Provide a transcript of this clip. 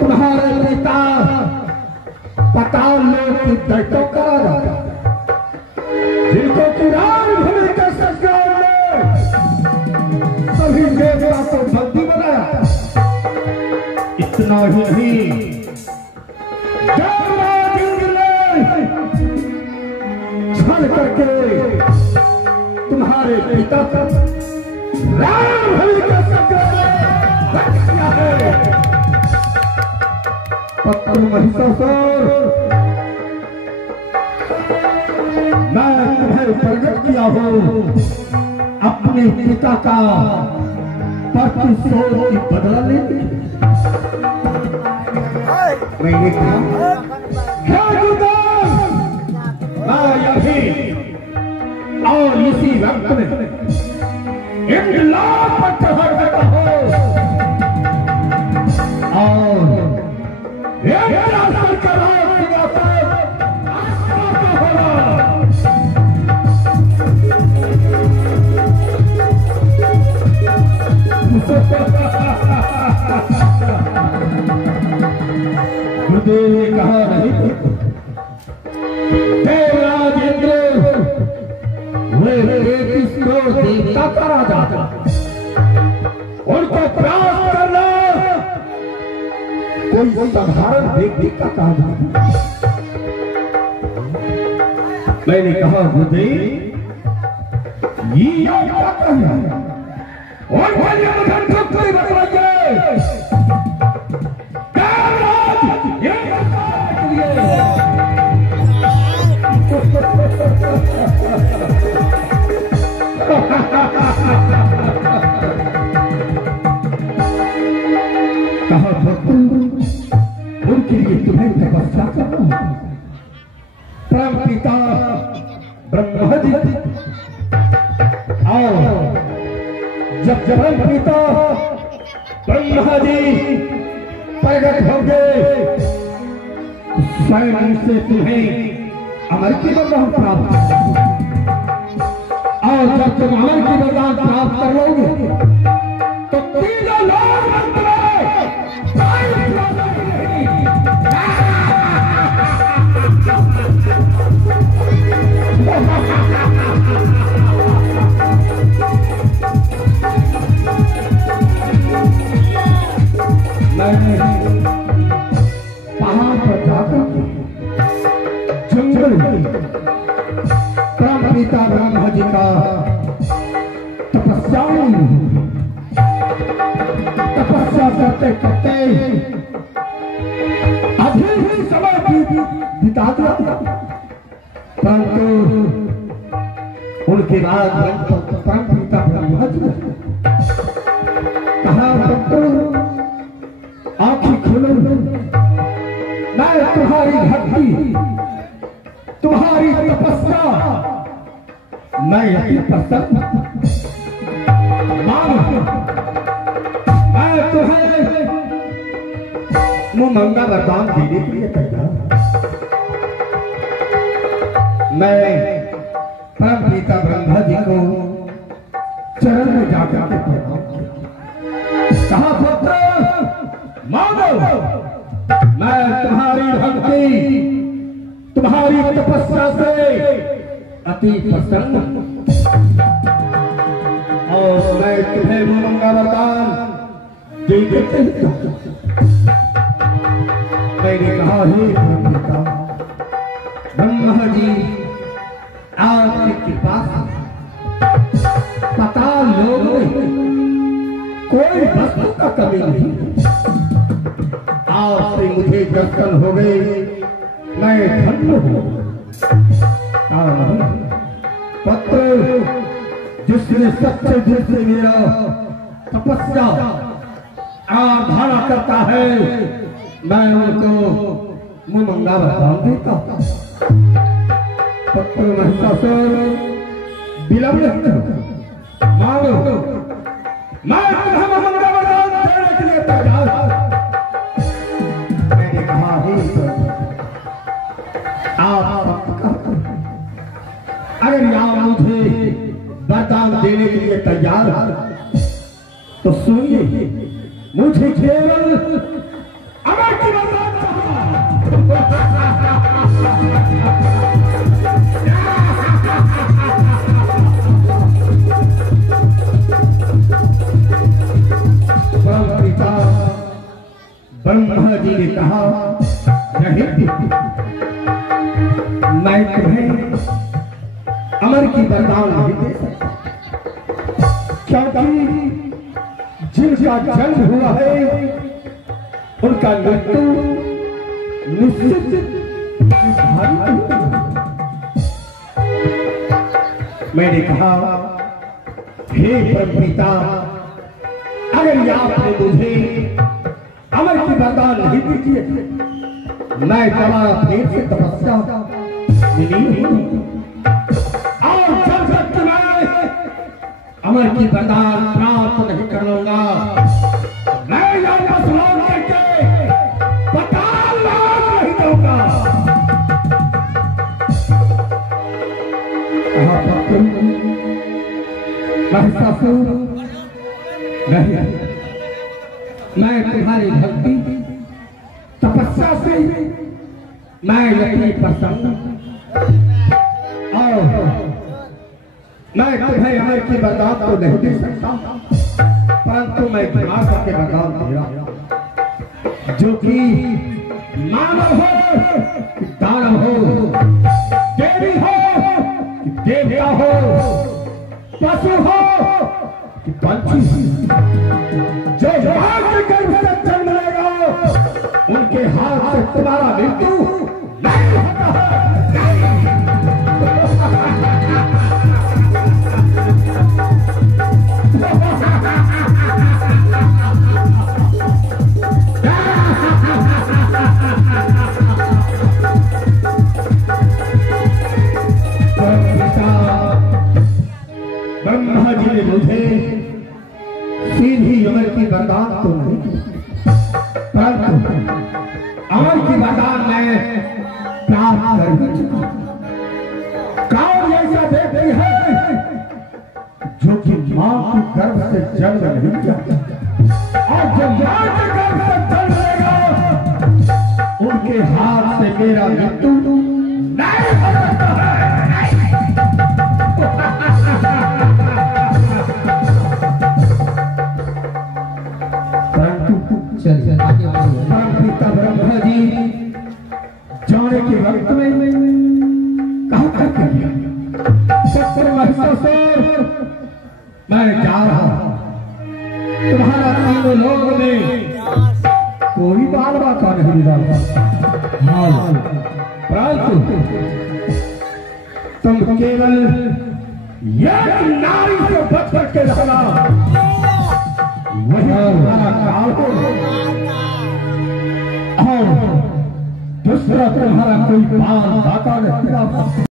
तुम्हारे पिता पताल लोग की दैत्यों का राजा जिनको पुराण भूमि के सरकार ने सभी देवता को बंदी बनाया। इतना ही नहीं, देवराज इंद्र ने छल करके तुम्हारे पिता का राम भूमि के सरकार ने किया है। पत्थर महिषासुर, मैं तुम्हें प्रकट किया हूँ अपने पिता का प्रतिशोध बदला लेने। मैंने कहा मैं यही और इसी वक्त में इंकलाब पर चढ़ देता हूँ और गुरुदेव ने कहा नहीं, देवराज इंद्र वे देवता का राजा था, उनको प्राप्त करना कोई साधारण व्यक्ति का काम नहीं। मैंने कहा गुरुदेव ये क्या करना और कोई बताइए कहा उनके लिए तुम्हें तपस्या करना है। परम पिता ब्रह्मा जी और जब परम पिता ब्रह्मा जी प्रकट हो गए स्वयं से तुम्हें अमर की वरदान प्राप्त, और जब तुम अमर की वरदान प्राप्त कर लोगे तो तीनों लोग पहाड़ पर जाकर जंगल परम पिता ब्रह्मा जी का तपस्या करते करते अभी ही समय बिता दिया, परंतु उनके बाद परम पिता ब्रह्मा जी कहा आंखें खोलो, मैं तुम्हारी भक्ति तुम्हारी तपस्या मैं अति प्रसन्न मैं तुम्हें मुमंगा वरदान देने के लिए तैयार। मैं परम पिता ब्रह्मा जी को चरण में जाकर के प्रणाम किया। कहा पुत्र मानो मैं तुम्हारी भक्ति तुम्हारी तपस्या से अति प्रसन्न और मैं तुम्हें मुमंगा वरदान दे देते हूं। मैंने कहा हे पिता ब्रह्मा जी आपकी कृपा से पताल लोक में कोई वस्तु का कमी नहीं, आपसे मुझे दर्शन हो गए, मैं धन्य हूं। पत्र जिसने सच्चे दिल से मेरा तपस्या आराधना करता है मैं उनको मुंह मंगा बता देता। पुत्र महिषासुर विलंब मांगो, मैं तुम्हें मुंह मंगा वरदान देने के लिए तैयार हूं। मैंने कहा आप अगर आप मुझे वरदान देने के लिए तैयार है तो सुनिए, मुझे केवल अमर की वरदान पिता ब्रह्मा जी ने कहा, नहीं मैं तुम्हें अमर की वरदान नहीं दे सकता, क्योंकि जिनका जन्म हुआ है उनका मृत्यु निश्चित मैंने कहा, हे परमपिता, अगर आपने मुझे अमर की वरदान नहीं दीजिए मैं दोबारा फिर से तपस्या नहीं और जब तक मैं अमर की वरदान प्राप्त नहीं कर लूंगा मैं यहाँ स्लोक करके पताल नहीं दूंगा। महिषासुर नहीं, मैं तुम्हारी भक्ति तपस्या से मैं यति प्रसन्न और मैं तुम्हें अमर की वरदान तो नहीं दे सकता, परंतु मैं तुम्हारा करके वरदान दे रहा हूं, जो कि मानव हो कि दानव हो, देवी हो कि देवता हो, पशु हो कि पंछी, जो मां के गर्भ से जन्म लेगा उनके हाथ से तुम्हारा मृत्यु नहीं होता है। ब्रह्मा जी ने मुझे सीधी अमर की वरदान तो नहीं दी, परंतु अमर की वरदान मैं प्राप्त कर चुका। कौन ऐसा व्यक्ति है जो कि मां के गर्भ से जन्म नहीं किया और जब मां के गर्भ से जन्म लेगा उनके हाथ से मेरा मृत्यु नहीं हो सकता है। पिता ब्रह्मा जी जाने के वक्त में कहा करके पुत्र महिषासुर मैं जा रहा हूं, तुम्हारा तीनों लोग में कोई बाल बात नहीं मिला, परंतु तुम केवल एक नारी से बच करके रहना, वही तुम्हारा काल हो और दूसरा तुम्हारा कोई बाल बाका नहीं।